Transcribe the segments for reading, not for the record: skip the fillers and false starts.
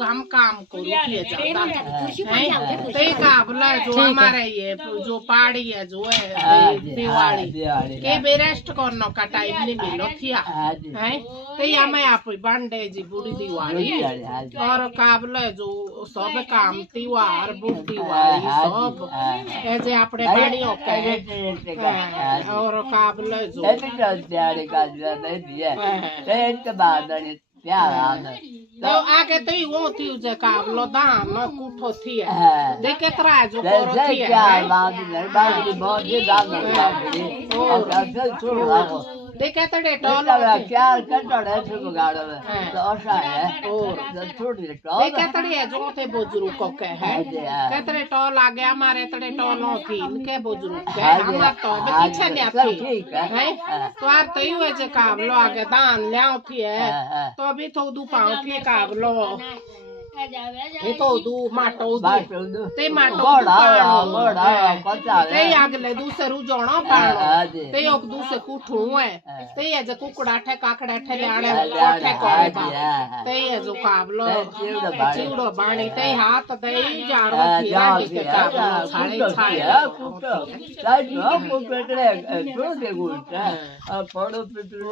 हम काम करू थी ज्यादा ते काबला जो हमारे ये जो पहाड़ी है जो है दिवाली के बेरेस्ट करने का टाइम नहीं मिलो थिया है ते या मैं आप बांडे जी बुरी दिवाली और काबला जो सब काम त्योहार बुरी दिवाली सब ऐसे अपने पानियों का और काबला जो दिहाड़ी का जो नहीं दिया ते बाद तो आगे तो वो थी जे काबलो दान न कुठो थी देखे तरा जो करो थी बहुत ही दान और देखे तड़े टोल क्या कंटोड़े से गाड़ो तो ऐसा है और थोड़ी टोल देखे तड़े जो थे बुजुर्ग को कहे कहते टोल आ गया हमारे तड़े टोलों थी इनके बुजुर्ग के हमारा तो पीछे नहीं आती है तो यार तो ये जे काबलो आगे दान ले थी है तो अभी तो दू पाँव थी काबलो ये तो दू माटो ते माटो ते आगले दूसरू जोड़ो पानो ते एक दूसरे कुठू है ते ये जो कुकड़ा ठे काकड़ा ठे लाने ठे कोड़े ते ये जो काबलो चिवड़ो बाणी ते हाथ ते जारो थी के काबलो छाड़े छाड़े साइड नो कुकड़े छोड़ दे गुटा पड़ो पिटू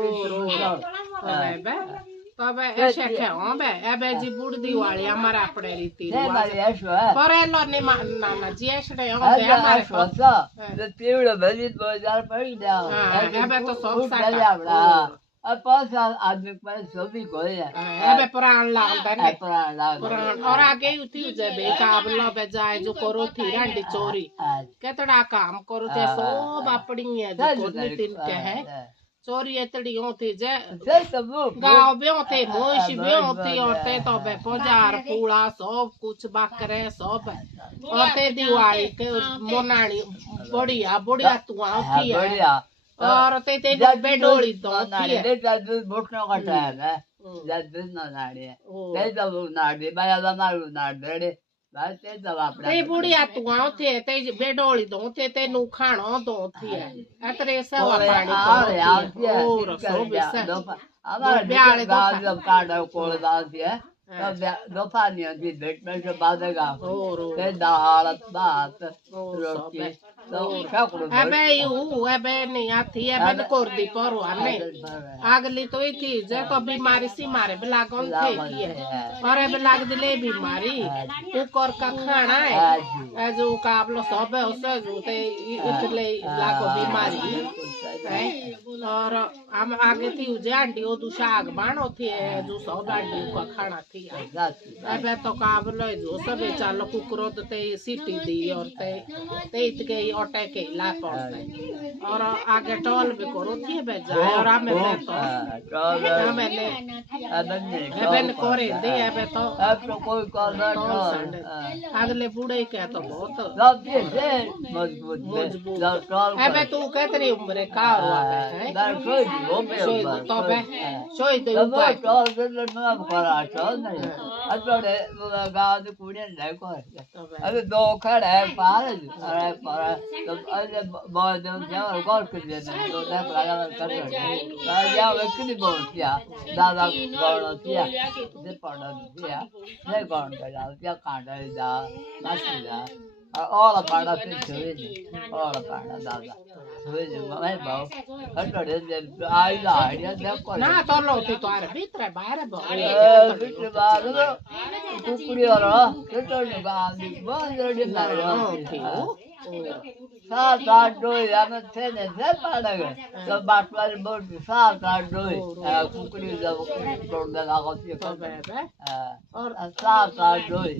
तबे ऐसे के बे एबे जी बुड़ दिवाली हमारे अपने रीति पर एलो ने ना जी ऐसे हो दे हमारे सोचा तो तीवड़ भजी 2000 पड़ गया एबे तो सब साटा अब 5 साल आदमी पर सभी कोई है एबे पुरान लागदा ने पुरान और आगे उठी जे बे काबलो बे जाए जो करो थी रंडी चोरी केतड़ा काम करो ते सब अपनी है जो कोनी तीन के है चोरी एतड़ी होती जे गाँव भी होते मोश भी होती होते तो बे पजार फूला सब कुछ बकरे सब होते दिवाली के मोनानी बढ़िया बढ़िया तुआ होती है और ते बेडोली तो होती है बोटनो का टाइम है जब दिन ना नाड़ी है ते तो नाड़ी बाया दा मारू नाड़ी ते बुढ़िया तुआओ थे ते बेडोली दो ते नु खाणो दो थी है अतरे सवा पानी को और सो बेसा हमारे ब्याले दो काडो कोल दासी है तो दोफानिया दी बेट में से बादेगा ते दाल भात रोटी तो शाकुड़ अबे यू अबे नहीं आती है बन कोर दी पर आने अगली तो थी जे तो बीमारी सी मारे बिलागन थे की है और अब लाग दिले बीमारी कुकर का खाना है जो काबलो सब है उससे जो ते इतले लाको बीमारी है और हम आगे थी उजे आंटी ओ दु साग बाणो थी जो सब आंटी का खाना थी अब तो काबलो जो सब चालो कुकरो ते सीटी दी और ते इतके ओटे के ला पड़ते और आगे टोल भी करो थी बेजा और हमें तो मैंने एबन करे दे एबे तो अब तो कोई कर अगले बूढ़े के तो बहुत मजबूत एबे तू कितनी उम्र का हुआ है तो बे सोई दे ऊपर टोल से ना करा चल नहीं अतोड़े गांव के कुड़ियां नहीं को अबे दो खड़े है पार अरे पार तो अरे बहुत दिन से और गौर कर देना तो ना लगा कर या व्यक्ति बहुत किया दादा गौर किया से पढ़ा किया नहीं गौर कर क्या कांडा जा नाची जा और पाड़ा से छुए और पाड़ा दादा छुए मैं बाऊ हटड़े जे आई ला आइडिया देखो ना तो लोती तो आरे भीतर बाहर भीतर बाहर कुकुड़ी और केटड़ गांधी बंद रे ना सात आठ डोई हमें थे ने से पड़ेगा तो बात वाली बोल सात आठ डोई कुकुड़ी जब तोड़ दे लागती है और सात आठ डोई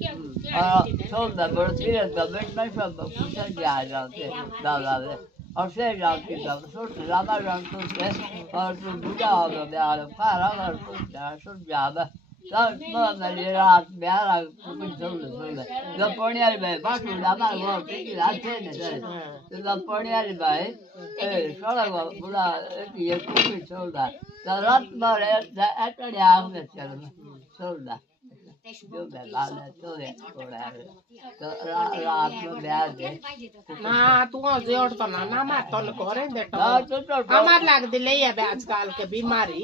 और छोड़ दे बढ़ती है तो बेट में सब कुछ आ जाते दादा रे और से जाती सब छोड़ रामा राम तो से और तो बुढ़ा हो गया यार पारा और सुन जाबे सब मन ले रात ब्याह कुछ छोड़ जब पढ़िया भाई बाकी रामा वो की रात है ने जब पढ़िया भाई ए सारा बुढ़ा ये कुछ छोड़ तो रात भर एटड़े आग में चल छोड़ जो बेकार है तो है थोड़ा है तो रात में ब्याह दे ना तू जोड़ तो ना मार तो करे दे तो हाँ तो हमार लाग दिले ये बे आजकल के बीमारी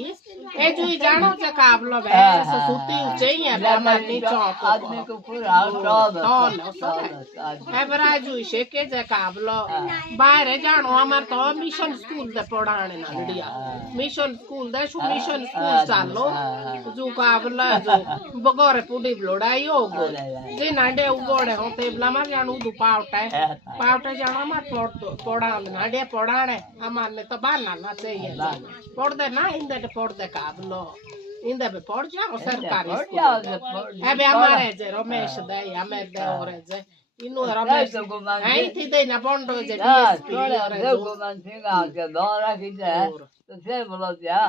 ए जुई जानो जे काबलो बे सुती चाहिए बे हमार नीचो आदमी को पूरा टॉल है बरा जुई से के जे काबलो बाहर जानो हमार तो मिशन स्कूल दे पढ़ाने ना लिया मिशन स्कूल दे शु मिशन स्कूल चालो जो काबला जो बगोरे पुडी ब्लोडाई होगो जे नाडे उगोड़े हो तेबला मार जानो दु पावटा जानो मार पढ़ा नाडे पढ़ाने हमार ने तो बाना ना चाहिए पढ़ दे ना इंदे पढ़ दे काबलो इंदे पे पढ़ जाओ सरकारी स्कूल है बे हमारे जे रमेश दे हमें दे और जे इनु रमेश आई थी दे ना बंडो जे डीएसपी और जो को मन सिंगा के दौरा की है तो से बोलो दिया